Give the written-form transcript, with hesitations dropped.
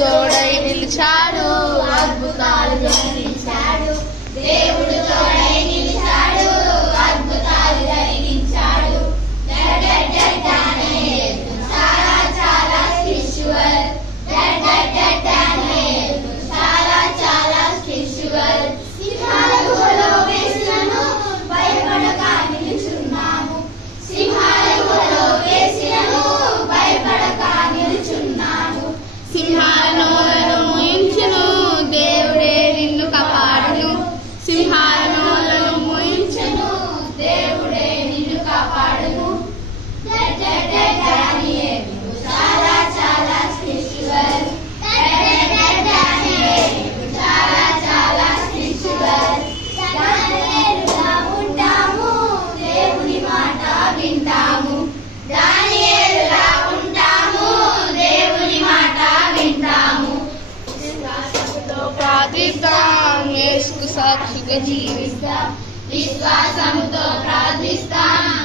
తోడై నిలిచాడు, అద్భుతాలు జరిగించాడు. దేవుడు తోడై నిలిచాడు, అద్భుతాలు జరిగించాడు. చాలా చాలా స్పిరిచువల్, చాలా చాలా స్పిరిచువల్. సింహాల గుహలో వేసినను భయపడక నిలుచున్నాము. సింహాల గుహలో వేసినను భయపడక నిలుచున్నాము. సింహాల నోలను మూయించును, దేవుడే నిన్ను కాపాడును. సింహాల నోలను మూయించును, దేవుడే నిన్ను కాపాడును. చాలా చాలా స్పిరిచువల్, చాలా చాలా స్పిరిచువల్. దానియేలులా ఉంటాము, దేవుని మాట వింటాము. దానియేలులా ఉంటాము, దేవుని మాట వింటాము. విశ్వాసంతో ప్రార్థిస్తాం, యేసుకు సాక్షిగా జీవిస్తాం. విశ్వాసంతో ప్రార్థిస్తాం,